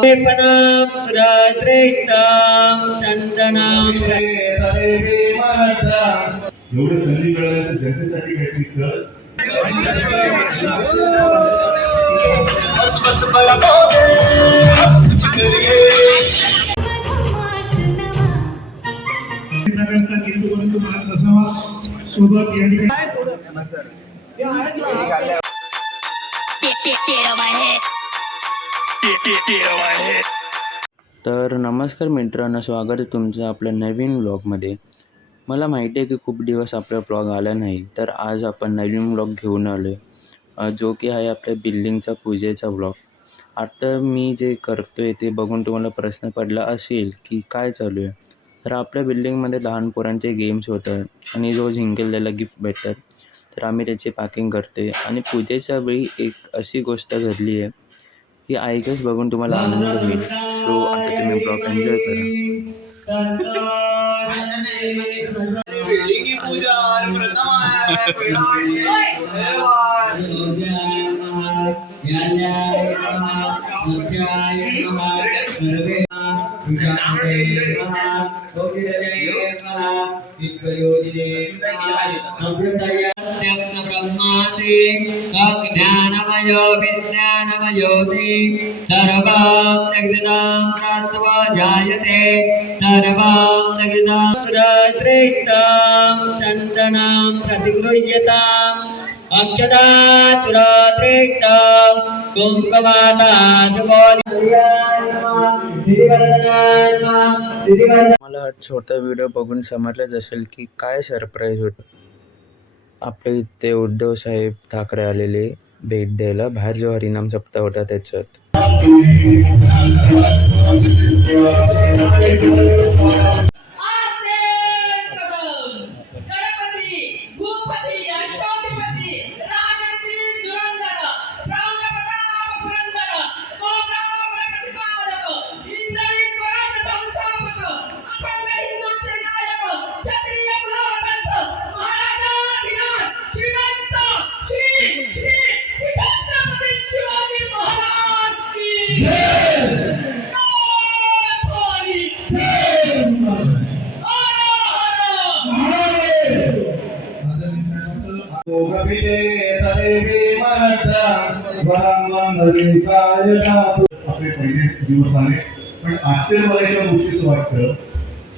लेपनां तुरात्रेष्टां चन्दनां एवढं संधी मिळाल्या तर जनतेसाठी काहीतरी कर नव्याचा केंद्रपर्यंत मार्ग असावा सोबत या ठिकाणी तर नमस्कार मित्रांनो स्वागत आहे तुमचं आपल्या नवीन व्लॉगमध्ये मला माहिती आहे की खूप दिवस आपला ब्लॉग आला नाही तर आज आपण नवीन ब्लॉग घेऊन आलो आहे जो की आहे आपल्या बिल्डिंगचा पूजेचा ब्लॉग आता मी जे करतो आहे ते बघून तुम्हाला प्रश्न पडला असेल की काय चालू आहे? तर आपल्या बिल्डिंगमध्ये लहान पोरांचे गेम्स होतात आणि जो जिंकेल त्याला गिफ्ट भेटतात. तर आम्ही त्याची पॅकिंग करते. आणि पूजेच्या वेळी एक अशी गोष्ट घडली आहे की ऐकच बघून तुम्हाला आनंद होईल. सो आता तुम्ही ब्लॉग एन्जॉय करा. ब्रह्माति अज्ञानमयो विज्ञानमयोति सर्वं जगदां तत्त्वा जायते सर्वं जगदां तुरात्रेष्टां चन्दनां प्रतिगृह्यताम् अक्षदा कुङ्कुमादाद्वोलिवर्धनाय मला हा छोटा व्हिडिओ बघून समजलंच असेल की काय सरप्राईज होतं. आपल्या इथे उद्धवसाहेब ठाकरे आलेले भेट द्यायला. बाहेर जो हरिनाम सप्ताह होता त्याच्यात. आपले पहिले दिवस आले. पण आश्चर्य मला एका गोष्टीचं वाटतं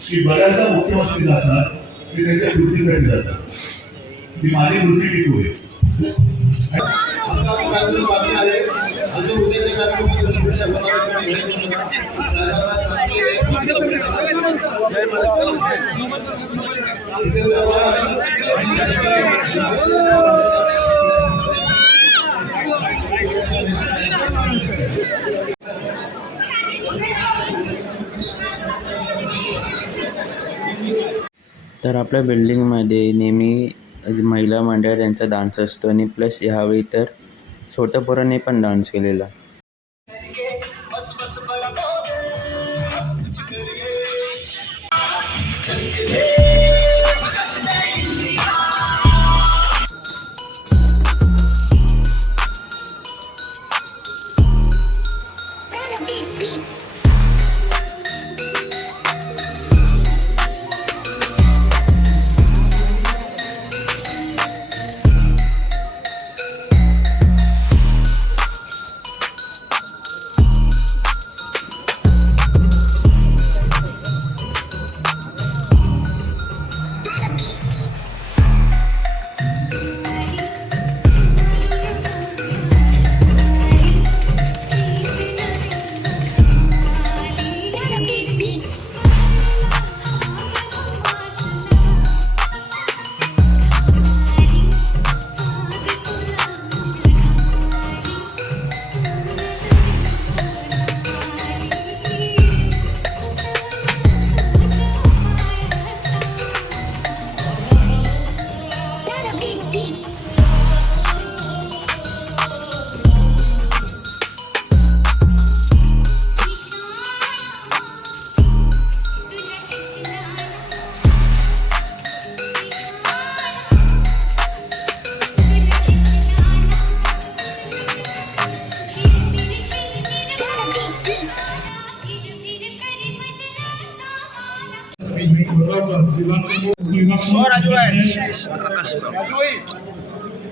की बऱ्याचदा मुख्यमंत्री जातात ते त्यांच्या कृतीसाठी जातात. ती माझी कृती टिकू आहे अजून उद्याच्या कार्यक्रमात तर आपल्या बिल्डिंगमध्ये नेहमी महिला मंडळ त्यांचा डान्स असतो आणि प्लस ह्यावेळी तर छोट्या पोरांनी पण डान्स केलेला.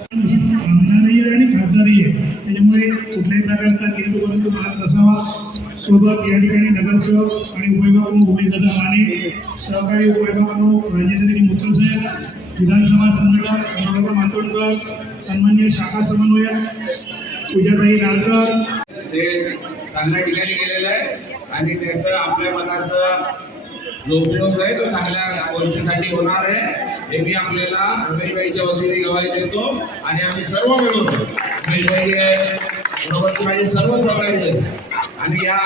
आमदारही आणि खासदारही आहे त्याच्यामुळे कुठल्याही प्रकारचा किंतु परंतु मार्ग नसावा सोबत या ठिकाणी नगरसेवक आणि उपविभाग प्रमुख उमेशदादा माने सहकारी उपविभाग प्रमुख राजेंद्र मुत्तल साहेब विधानसभा संघटक मनोहर मातोंडकर सन्मान्य शाखा समन्वयक पूजाताई नारकर ते चांगल्या ठिकाणी गेलेलं आहे आणि त्याचं आपल्या मनाचा जो उपयोग आहे तो चांगल्या गोष्टीसाठी होणार आहे. हे मी आपल्याला उमेशबाईच्या वतीने गवाही देतो आणि आम्ही सर्व मिळून रमेशबाई आहे बरोबरचे माझे सर्व सहकारी आहेत. आणि या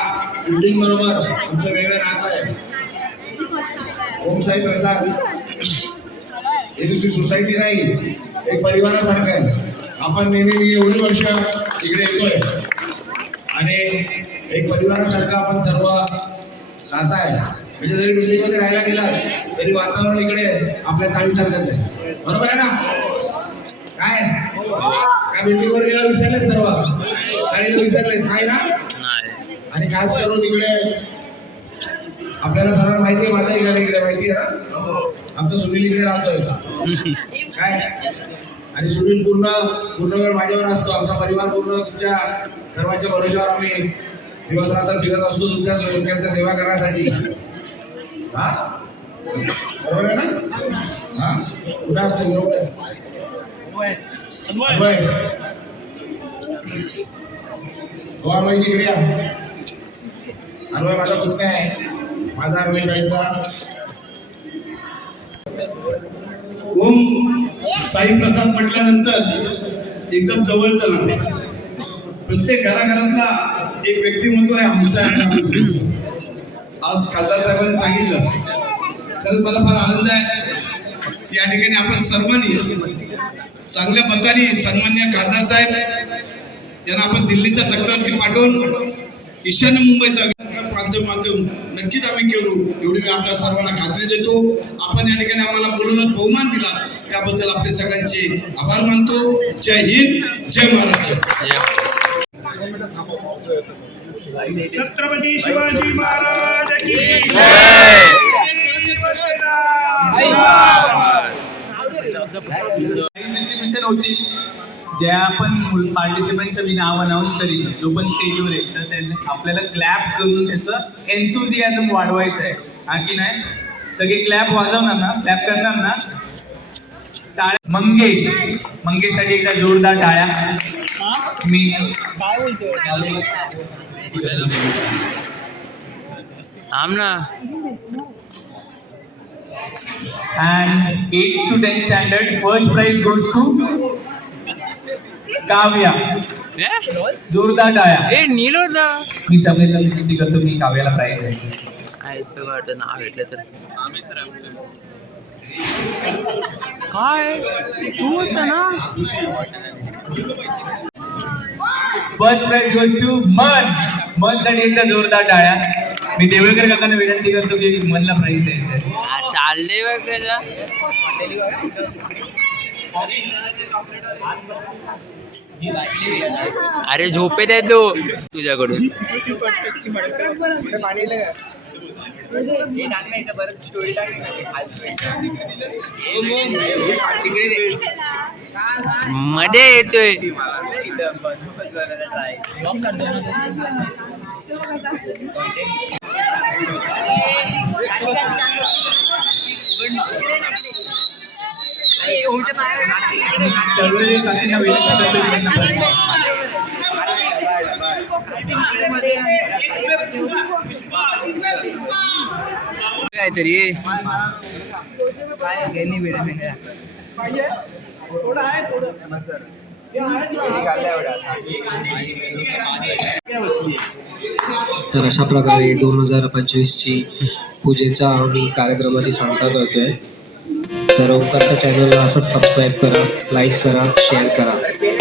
बिल्डिंग बरोबर आमचं वेगळं नातं आहे. ओमसाई प्रसाद. हे दुसरी सोसायटी नाही एक परिवारासारखं आहे. आपण नेहमी मी एवढी वर्ष इकडे येतोय. आणि एक परिवारासारखं आपण सर्व राहत आहे म्हणजे जरी बिल्डिंगमध्ये राहायला गेलात तरी वातावरण इकडे आपल्या चाळीसारखंच आहे. बरोबर आहे ना? काय? काय बिल्डिंग वर गेला विसरले सर्व? चाळीला विसरले नाही ना? आणि खास करून इकडे आपल्याला सर्वांना माहिती आहे माझाही घर इकडे माहिती आहे ना? आमचा सुनील इकडे राहतोय. काय? आणि सुनील पूर्ण पूर्ण वेळ माझ्यावर असतो. आमचा परिवार पूर्ण तुमच्या सर्वांच्या भरोशावर आम्ही दिवस रात्र फिरत असतो तुमच्या लोकांच्या सेवा करण्यासाठी. हा? बरोबर आहे ना हा कुठे असतो कुठे अभय हो अभय इकडे या अनुभय माझा पुतण्या आहे माझा अनुभय गायचा ओम साईप्रसाद म्हटल्यानंतर एकदम जवळचं नाते प्रत्येक घराघरातला एक व्यक्तिमत्व आहे आमचा आज खासदार साहेबांनी सांगितलं. खरंच मला फार आनंद आहे. या ठिकाणी आपण सर्वांनी चांगल्या मताने सन्मान्य खासदार साहेब यांना आपण दिल्लीच्या तख्तावरती पाठवून ईशान्य मुंबईचा माध्यमातून नक्कीच आम्ही करू. एवढी मी आपल्या सर्वांना खात्री देतो. आपण या ठिकाणी आम्हाला बोलवलं बहुमान दिला. त्याबद्दल आपले सगळ्यांचे आभार मानतो. जय हिंद जय महाराष्ट्र. छत्रपती शिवाजी महाराज की होती. ज्या आपण पार्टिसिपंटचं मी नाव अनाऊन्स करीन जो पण स्टेजवर आहे तर त्यांनी आपल्याला क्लॅप करून त्याचं एन्थुझियाझम वाढवायचं आहे. आणखी नाही? सगळे क्लॅप वाजवणार ना? क्लॅप करणार ना? टाळ्या मंगेश. मंगेशसाठी एकदा जोरदार टाळ्या. मी आम ना. And 8 to 10 standard first prize goes to Kavya जोरदार टाळ्या. ए नीलो दा मी सगळ्यांना विनंती करतो की काव्याला प्राईज द्यायची. आयचं वाटत नाव घेतलं तर. काय? तू होता ना? फर्स्ट प्राइज गोज टू मन. मनसाठी एकदा जोरदार टाळ्या. मी देवळकर काकांना विनंती करतो की मनला प्राईज द्यायचं आहे बघ त्याला. अरे झोपेत आहे तू तुझ्याकडून. मध्ये येतोय. तळवळे काकांना विनंती करतो तर अशा प्रकारे दोन हजार पंचवीसची पूजेचा आम्ही कार्यक्रमाची सांगता करतोय. तर ओमकारच्या चॅनलला असंच सबस्क्राईब करा लाईक करा शेअर करा.